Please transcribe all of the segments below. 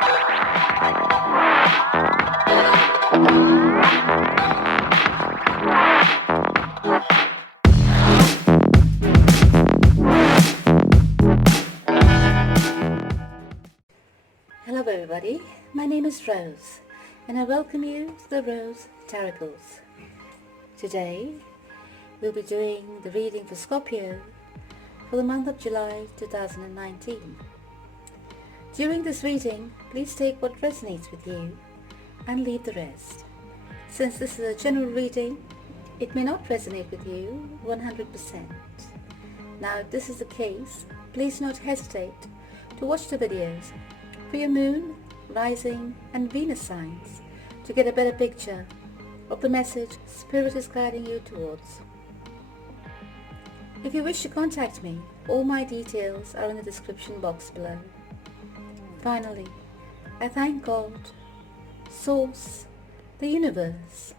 Hello everybody, my name is Rose and I welcome you to the Rose Tarocles. Today we'll be doing the reading for Scorpio for the month of July 2019. During this reading, please take what resonates with you and leave the rest. Since this is a general reading, it may not resonate with you 100%. Now if this is the case, please do not hesitate to watch the videos for your moon, rising and Venus signs to get a better picture of the message Spirit is guiding you towards. If you wish to contact me, all my details are in the description box below. Finally, I thank God, Source, the universe,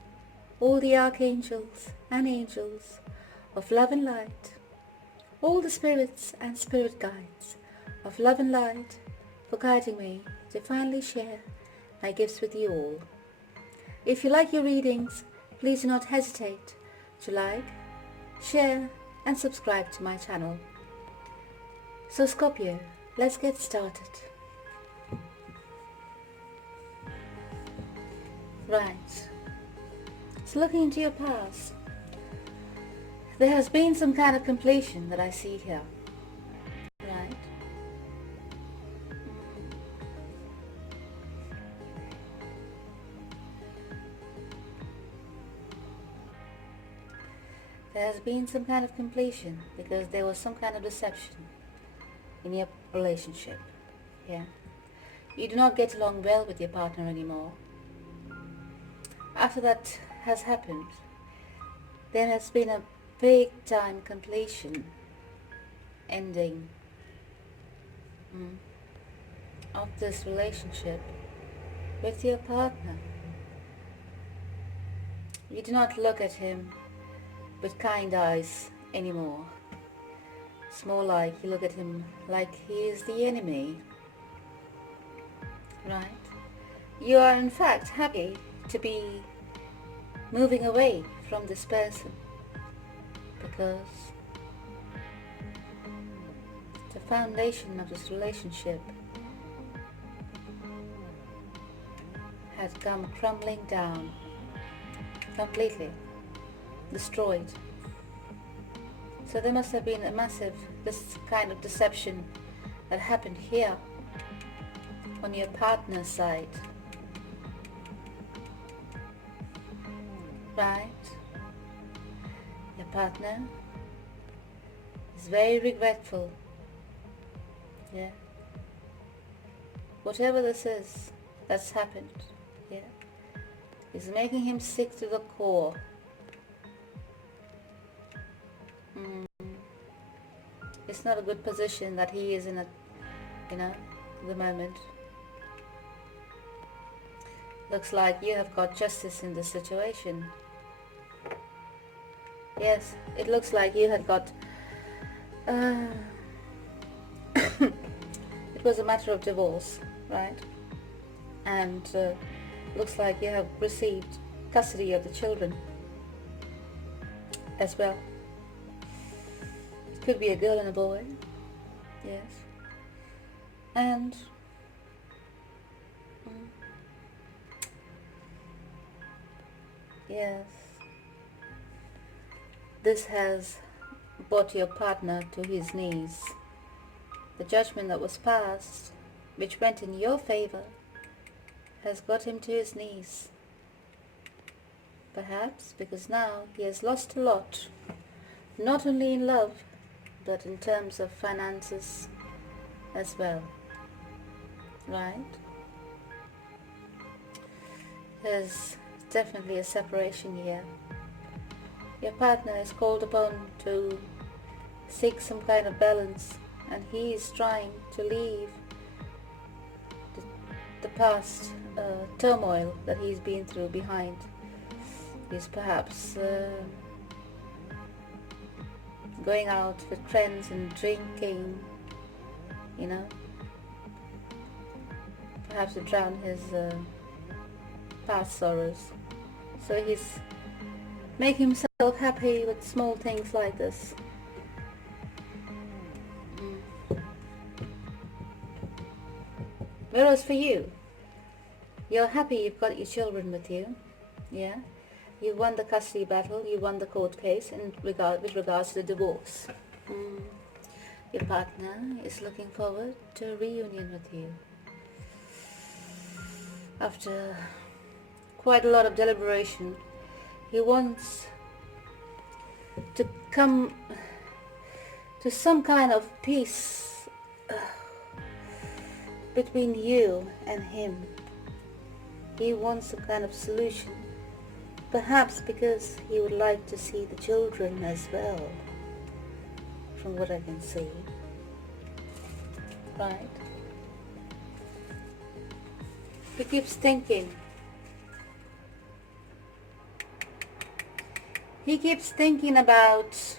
all the archangels and angels of love and light, all the spirits and spirit guides of love and light for guiding me to finally share my gifts with you all. If you like your readings, please do not hesitate to like, share and subscribe to my channel. So Scorpio, let's get started. Right, so looking into your past, there has been some kind of completion that I see here. Right. There has been some kind of completion because there was some kind of deception in your relationship. Yeah. You do not get along well with your partner anymore. After that has happened, there has been a big time completion, ending of this relationship with your partner. You do not look at him with kind eyes anymore. It's more like you look at him like he is the enemy. Right? You are in fact happy to be moving away from this person because the foundation of this relationship had come crumbling down, completely destroyed. So there must have been a massive, this kind of deception that happened here on your partner's side. Right? Your partner is very regretful. Yeah. Whatever this is that's happened, yeah, is making him sick to the core. It's not a good position that he is in at, the moment. Looks like you have got justice in this situation. Yes, it looks like you had got it was a matter of divorce, right? And looks like you have received custody of the children as well. Could be a girl and a boy, yes, and yes, this has brought your partner to his knees. The judgment that was passed, which went in your favor, has got him to his knees. Perhaps because now he has lost a lot, not only in love, but in terms of finances as well. Right? There's definitely a separation here. Your partner is called upon to seek some kind of balance, and he is trying to leave the past turmoil that he's been through behind. He's perhaps going out with friends and drinking, perhaps to drown his past sorrows. So he's making himself happy with small things like this. Whereas for you, you're happy you've got your children with you, yeah? You won the custody battle, you won the court case with regards to the divorce. Your partner is looking forward to a reunion with you. After quite a lot of deliberation, he wants to come to some kind of peace between you and him. He wants some kind of solution, perhaps because he would like to see the children as well, from what I can see. Right? He keeps thinking. He keeps thinking about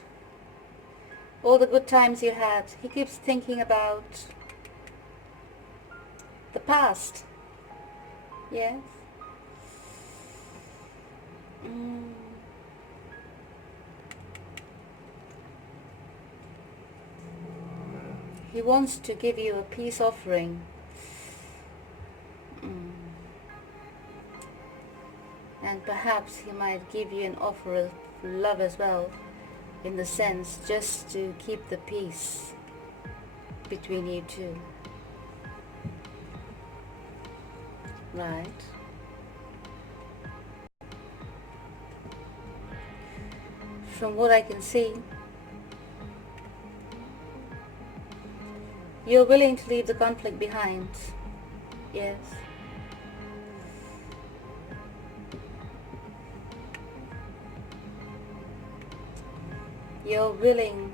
all the good times you had. He keeps thinking about the past. Yes? He wants to give you a peace offering. And perhaps he might give you an offer of love as well, in the sense just to keep the peace between you two. Right? From what I can see, you're willing to leave the conflict behind. Yes. You're willing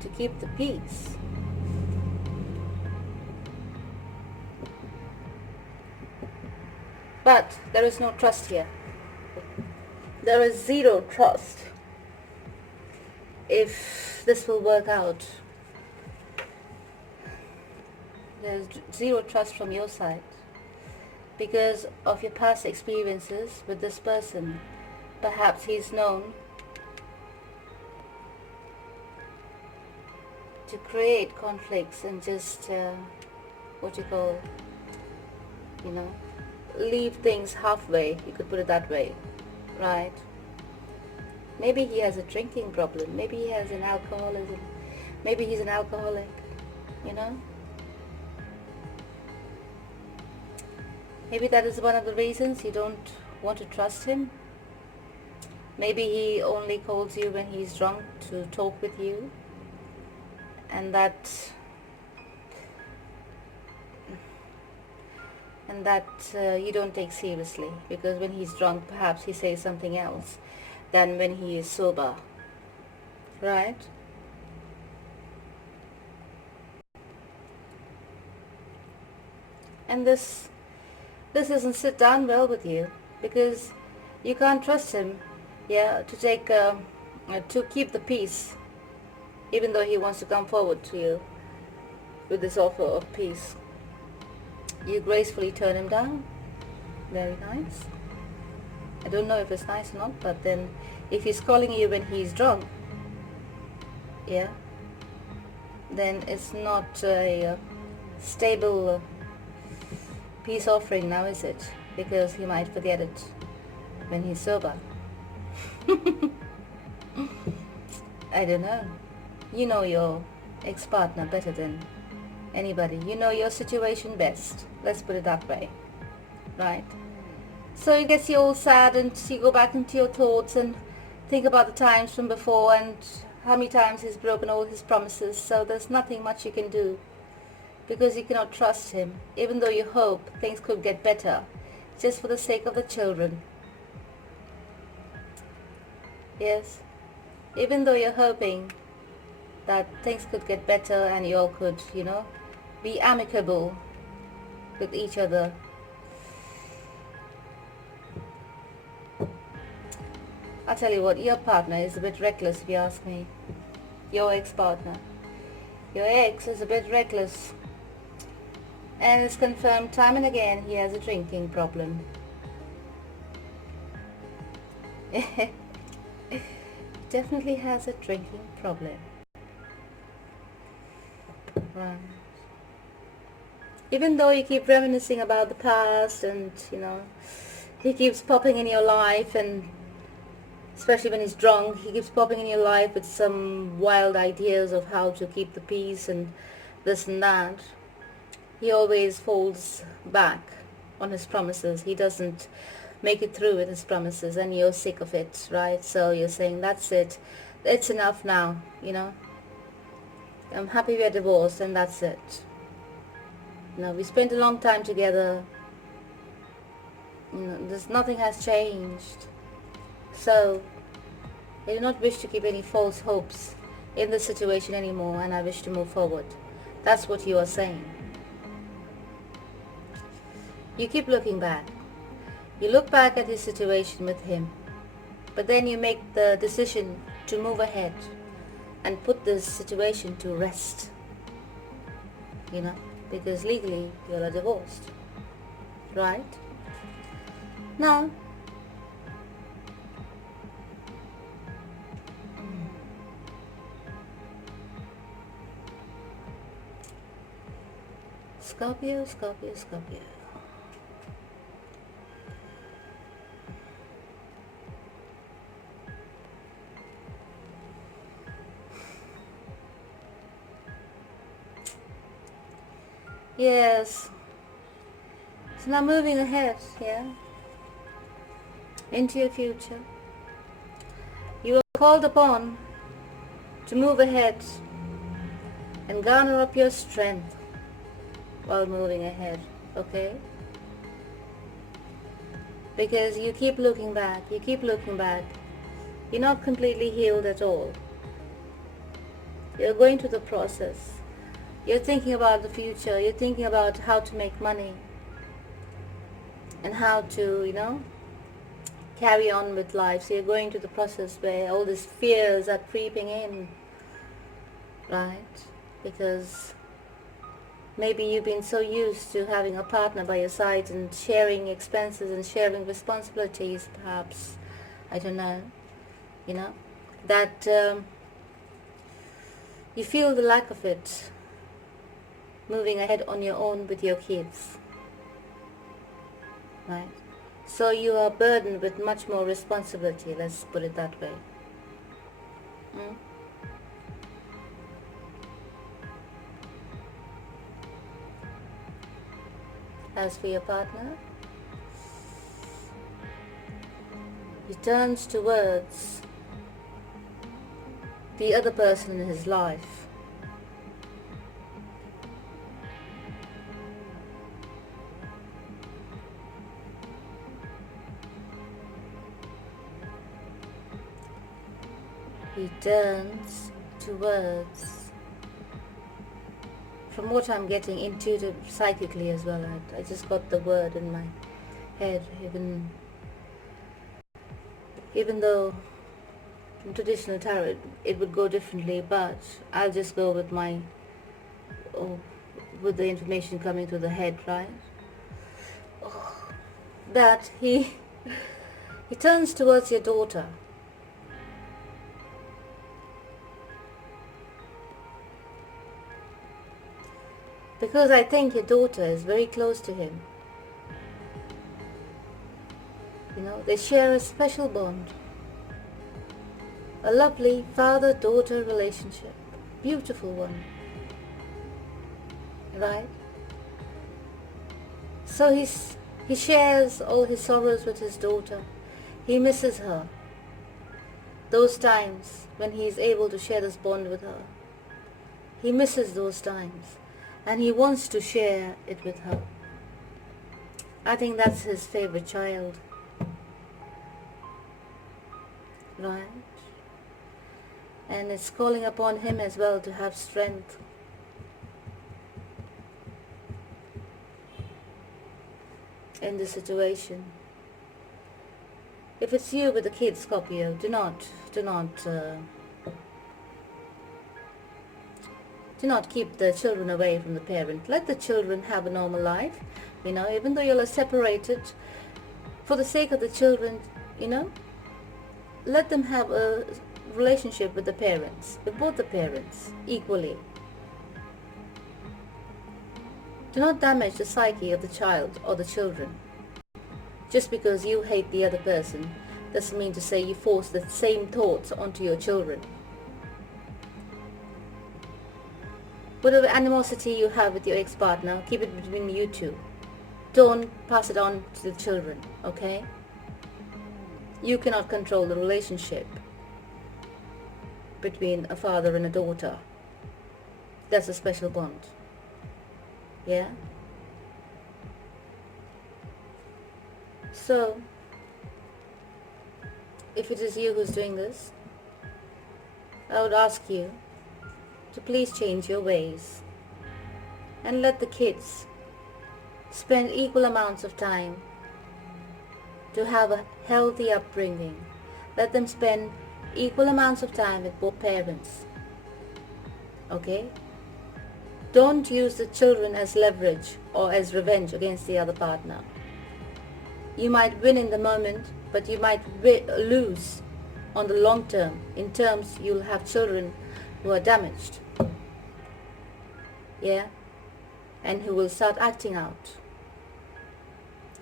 to keep the peace. But there is no trust here. There is zero trust if this will work out. There's zero trust from your side because of your past experiences with this person. Perhaps he's known to create conflicts and just leave things halfway, you could put it that way, right? Maybe he has a drinking problem, maybe he has an alcoholism, maybe he's an alcoholic, Maybe that is one of the reasons you don't want to trust him. Maybe he only calls you when he's drunk to talk with you, and that you don't take seriously, because when he's drunk perhaps he says something else than when he is sober, right? And this doesn't sit down well with you, because you can't trust him, to keep the peace, even though he wants to come forward to you with this offer of peace. You gracefully turn him down. Very nice. I don't know if it's nice or not, but then if he's calling you when he's drunk, then it's not a stable peace offering now, is it? Because he might forget it when he's sober. I don't know. You know your ex-partner better than anybody. You know your situation best. Let's put it that way. Right? So it gets you all sad, and you go back into your thoughts and think about the times from before and how many times he's broken all his promises. So there's nothing much you can do, because you cannot trust him, even though you hope things could get better, just for the sake of the children. Yes? Even though you're hoping that things could get better and you all could, be amicable with each other. I'll tell you what, your partner is a bit reckless, if you ask me. Your ex-partner. Your ex is a bit reckless, and it's confirmed time and again he has a drinking problem. Definitely has a drinking problem. Right. Even though you keep reminiscing about the past, and he keeps popping in your life, and especially when he's drunk, he keeps popping in your life with some wild ideas of how to keep the peace and this and that. He always falls back on his promises. He doesn't make it through with his promises, and you're sick of it, right? So you're saying, that's it, it's enough now, I'm happy we're divorced, and that's it. We spent a long time together. Nothing has changed. So I do not wish to keep any false hopes in this situation anymore, and I wish to move forward. That's what you are saying. You keep looking back. You look back at his situation with him, but then you make the decision to move ahead and put this situation to rest. Because legally you are divorced, right? Now, Scorpio, Scorpio, Scorpio. Yes. So now moving ahead, into your future. You are called upon to move ahead and garner up your strength while moving ahead, okay? Because you keep looking back, You're not completely healed at all. You're going through the process. You're thinking about the future. You're thinking about how to make money and how to, carry on with life. So you're going through the process where all these fears are creeping in, right? Because maybe you've been so used to having a partner by your side and sharing expenses and sharing responsibilities, perhaps, I don't know, that you feel the lack of it moving ahead on your own with your kids, right? So you are burdened with much more responsibility, let's put it that way. As for your partner, he turns towards the other person in his life. He turns towards, from what I'm getting, intuitive, psychically as well. I just got the word in my head, even though in traditional tarot it would go differently, but I'll just go with with the information coming to the head, right? That he turns towards your daughter. Because I think your daughter is very close to him. They share a special bond. A lovely father-daughter relationship. Beautiful one. Right? So he shares all his sorrows with his daughter. He misses her. Those times when he is able to share this bond with her. He misses those times. And he wants to share it with her. I think that's his favorite child. Right? And it's calling upon him as well to have strength. In this situation. If it's you with the kids, Scorpio, do not Do not keep the children away from the parent. Let the children have a normal life, even though you're separated, for the sake of the children, let them have a relationship with the parents, with both the parents, equally. Do not damage the psyche of the child or the children. Just because you hate the other person doesn't mean to say you force the same thoughts onto your children. Whatever animosity you have with your ex-partner, keep it between you two. Don't pass it on to the children, okay? You cannot control the relationship between a father and a daughter. That's a special bond. Yeah? So, if it is you who's doing this, I would ask you to please change your ways and let the kids spend equal amounts of time to have a healthy upbringing. Let them spend equal amounts of time with both parents. Okay? Don't use the children as leverage or as revenge against the other partner. You might win in the moment, but you might lose on the long term. In terms, you'll have children who are damaged. Yeah? And who will start acting out.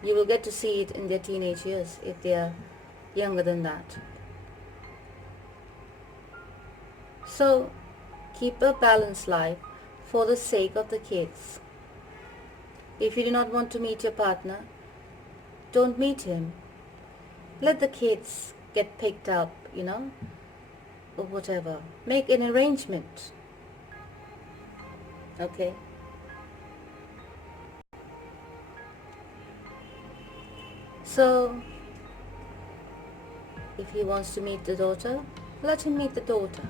You will get to see it in their teenage years if they are younger than that. So, keep a balanced life for the sake of the kids. If you do not want to meet your partner, don't meet him. Let the kids get picked up, or whatever. Make an arrangement. Okay? So, if he wants to meet the daughter, let him meet the daughter.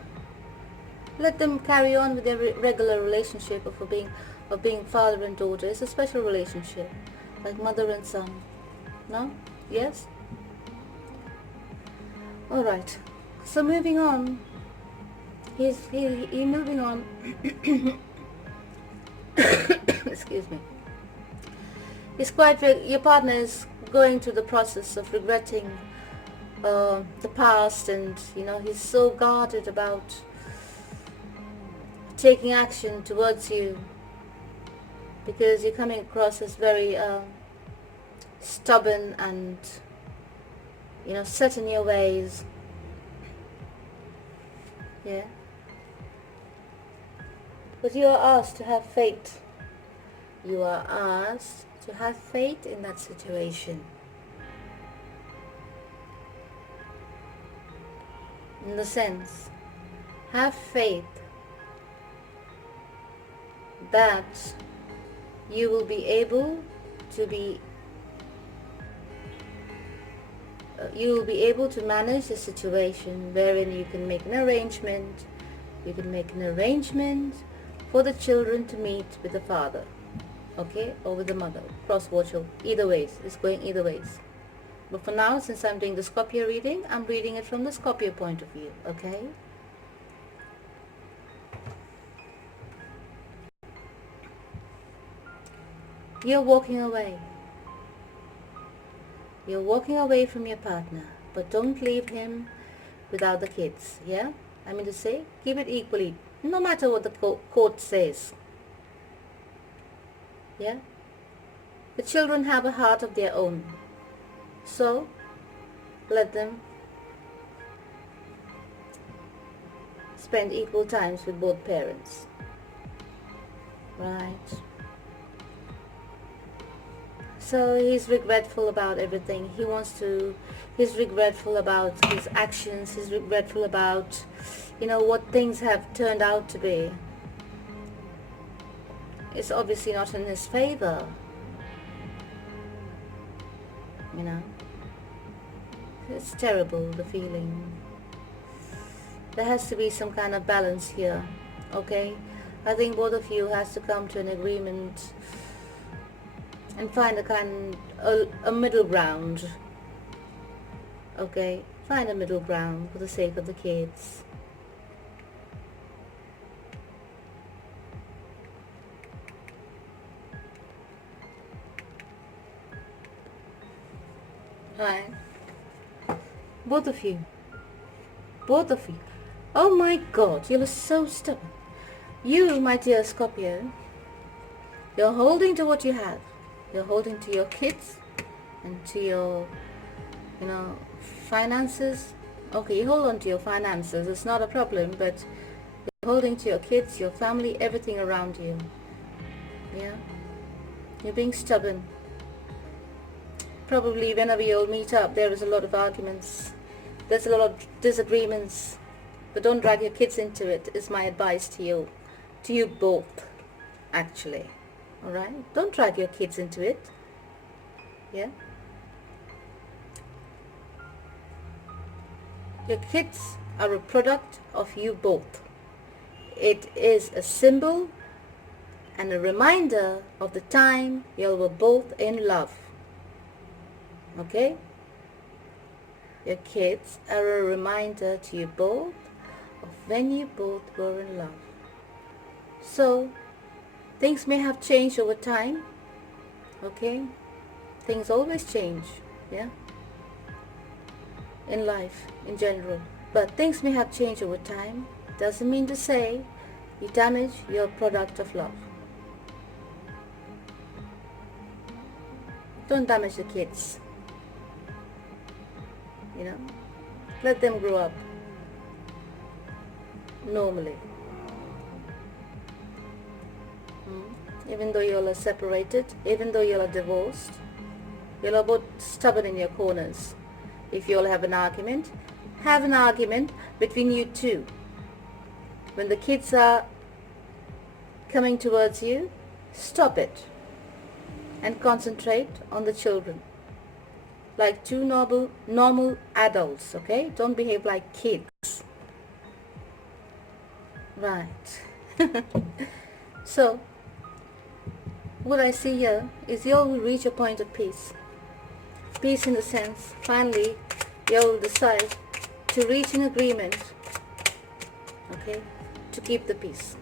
Let them carry on with their regular relationship of being father and daughter. It's a special relationship, like mother and son. No? Yes? Alright. So moving on. He's moving on. Excuse me. It's your partner is going through the process of regretting the past, and he's so guarded about taking action towards you because you're coming across as very stubborn and set in your ways. Yeah. But you are asked to have faith. You are asked to have faith in that situation. In the sense, have faith that you will be able to manage the situation wherein you can make an arrangement. You can make an arrangement for the children to meet with the father, okay, or with the mother, cross-watch, either ways. It's going either ways. But for now, since I'm doing the Scorpio reading, I'm reading it from the Scorpio point of view, okay? You're walking away. You're walking away from your partner, but don't leave him without the kids, yeah? I mean to say, keep it equally, no matter what the court says. Yeah? The children have a heart of their own. So, let them spend equal times with both parents. Right? So he's regretful about everything. He's regretful about his actions. He's regretful about, what things have turned out to be. It's obviously not in his favor. It's terrible, the feeling. There has to be some kind of balance here, okay? I think both of you has to come to an agreement and find a middle ground, okay? Find a middle ground for the sake of the kids. Right. Both of you. Both of you. Oh my God, you're so stubborn. You, my dear Scorpio, you're holding to what you have. You're holding to your kids and to your, finances. Okay, you hold on to your finances. It's not a problem, but you're holding to your kids, your family, everything around you. Yeah? You're being stubborn. Probably whenever you'll meet up, there is a lot of arguments. There's a lot of disagreements. But don't drag your kids into it, is my advice to you. To you both, actually. Alright? Don't drag your kids into it. Yeah? Your kids are a product of you both. It is a symbol and a reminder of the time you were both in love. Okay? Your kids are a reminder to you both of when you both were in love. So, things may have changed over time. Okay? Things always change. Yeah? In life, in general. But things may have changed over time. Doesn't mean to say you damage your product of love. Don't damage the kids. Let them grow up normally. Even though you all are separated, even though you all are divorced, you're all both stubborn in your corners. If you all have an argument between you two. When the kids are coming towards you, stop it and concentrate on the children. Like two normal adults, okay? Don't behave like kids. Right. So, what I see here is you all will reach a point of peace. Peace in the sense, finally, you all will decide to reach an agreement, okay, to keep the peace.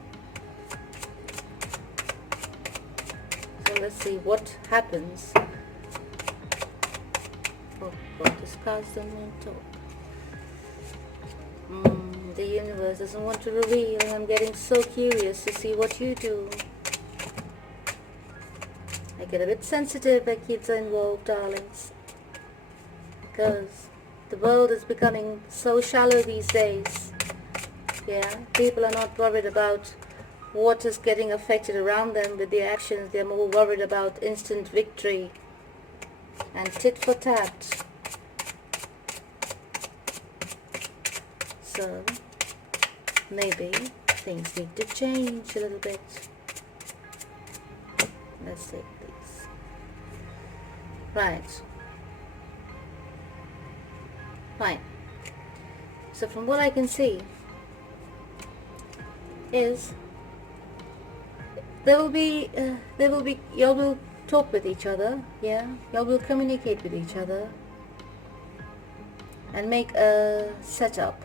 So let's see what happens. Oh God, this cards don't want to talk. The universe doesn't want to reveal, and I'm getting so curious to see what you do. I get a bit sensitive when kids are involved, darlings, because the world is becoming so shallow these days. Yeah, people are not worried about what is getting affected around them with their actions. They're more worried about instant victory and tit for tat. So maybe things need to change a little bit. Let's take these. Right. Fine. So from what I can see is y'all will talk with each other, yeah, y'all will communicate with each other and make a setup.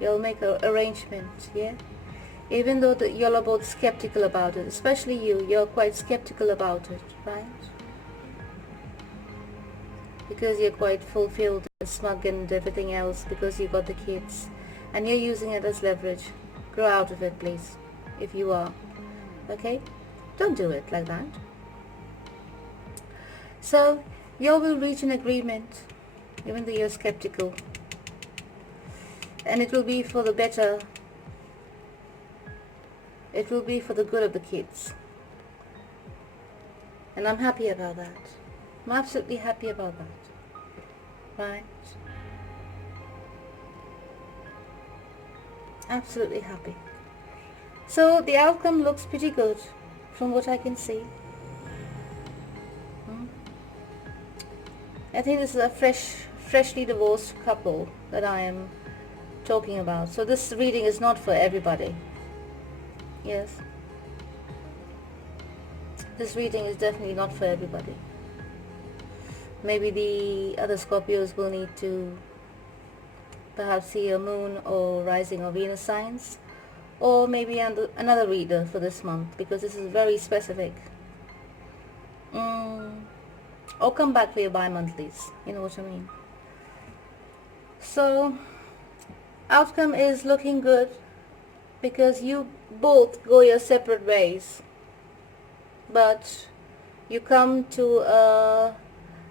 You'll make an arrangement, yeah. Even though y'all are both skeptical about it, especially you're quite skeptical about it, right? Because you're quite fulfilled and smug and everything else because you got the kids and you're using it as leverage. Grow out of it, please, if you are. Okay? Don't do it like that. So, you will reach an agreement, even though you're skeptical. And it will be for the better. It will be for the good of the kids. And I'm happy about that. I'm absolutely happy about that. Right? Absolutely happy. So the outcome looks pretty good from what I can see. I think this is a freshly divorced couple that I am talking about. So this reading is not for everybody. Yes. This reading is definitely not for everybody. Maybe the other Scorpios will need to perhaps see a moon or rising or Venus signs, or maybe another reader for this month, because this is very specific. or come back for your bi-monthlies. You know what I mean? So outcome is looking good because you both go your separate ways, but you come to a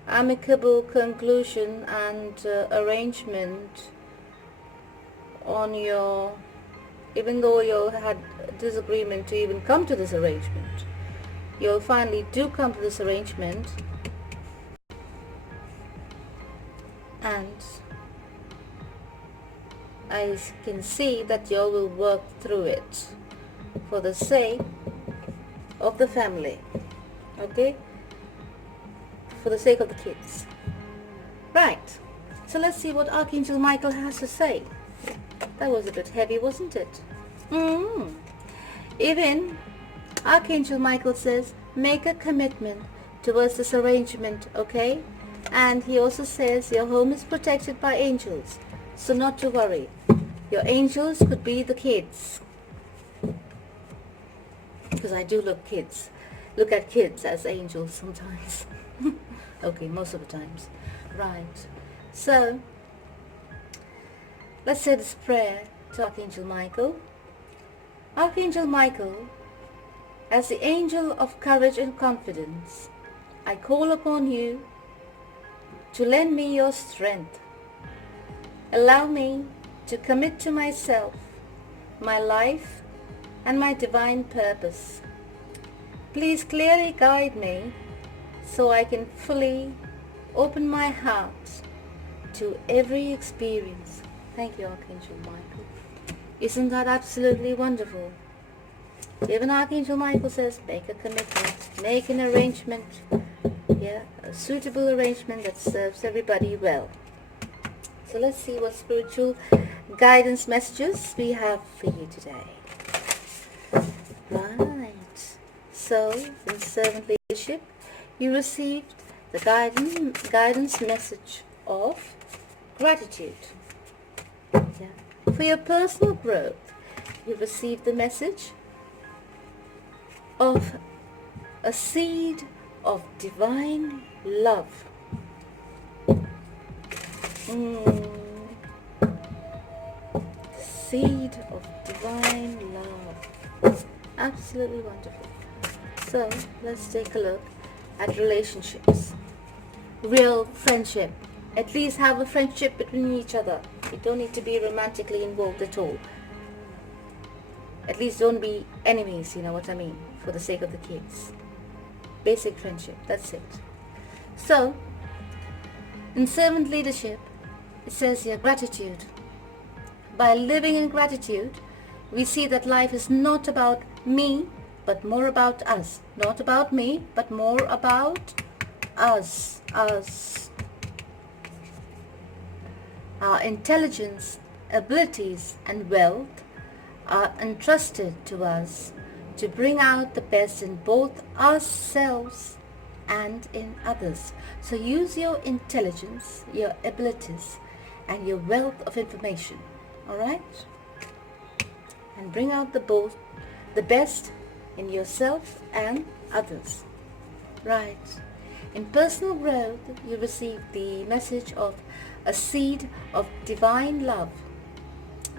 amicable conclusion and arrangement on your, even though you had disagreement to even come to this arrangement, you'll finally do come to this arrangement, and I can see that you all will work through it for the sake of the family, okay, for the sake of the kids. Right, so let's see what Archangel Michael has to say. That was a bit heavy, wasn't it? Even Archangel Michael says, make a commitment towards this arrangement, okay? And he also says your home is protected by angels, so not to worry. Your angels could be the kids, because I do look at kids as angels sometimes. Okay, most of the times. Right, so let's say this prayer to Archangel Michael. Archangel Michael, as the angel of courage and confidence, I call upon you to lend me your strength. Allow me to commit to myself, my life, and my divine purpose. Please clearly guide me so I can fully open my heart to every experience. Thank you, Archangel Michael. Isn't that absolutely wonderful? Even Archangel Michael says, make a commitment, make an arrangement, a suitable arrangement that serves everybody well. So let's see what spiritual guidance messages we have for you today. Right. So, in servant leadership, you received the guidance message of gratitude. For your personal growth, you received the message of a seed of divine love. Seed of divine love. Absolutely wonderful. So let's take a look at relationships. Real friendship. At least have a friendship between each other. You don't need to be romantically involved at all. At least don't be enemies, you know what I mean, for the sake of the kids. Basic friendship, that's it. So, in servant leadership, it says here gratitude. By living in gratitude, we see that life is not about me, but more about us. Not about me, but more about us. Our intelligence, abilities, and wealth are entrusted to us to bring out the best in both ourselves and in others. So use your intelligence, your abilities, and your wealth of information, alright? And bring out the best in yourself and others. Right. In personal growth, you receive the message of a seed of divine love.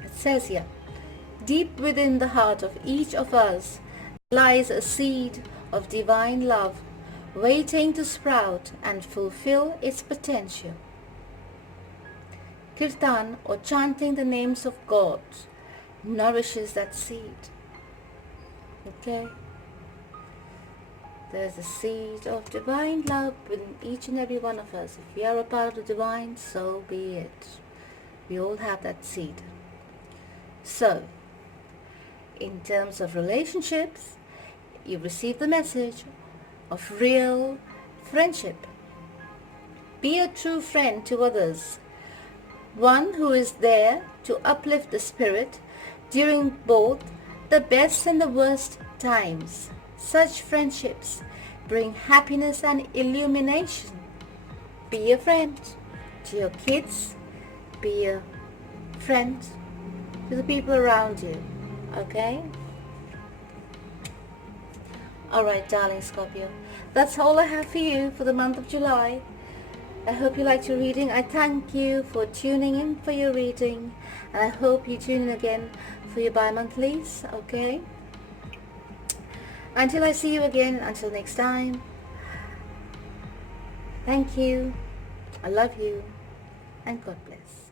It says here, deep within the heart of each of us lies a seed of divine love, waiting to sprout and fulfill its potential. Kirtan, or chanting the names of God, nourishes that seed. Okay? There's a seed of divine love within each and every one of us. If we are a part of the divine, so be it. We all have that seed. So, in terms of relationships, you receive the message of real friendship. Be a true friend to others, one who is there to uplift the spirit during both the best and the worst times. Such friendships bring happiness and illumination. Be a friend to your kids. Be a friend to the people around you. Okay? Alright, darling Scorpio, that's all I have for you for the month of July. I hope you liked your reading. I thank you for tuning in for your reading, and I hope you tune in again for your bi-monthlies, okay? Until I see you again, until next time, thank you, I love you, and God bless.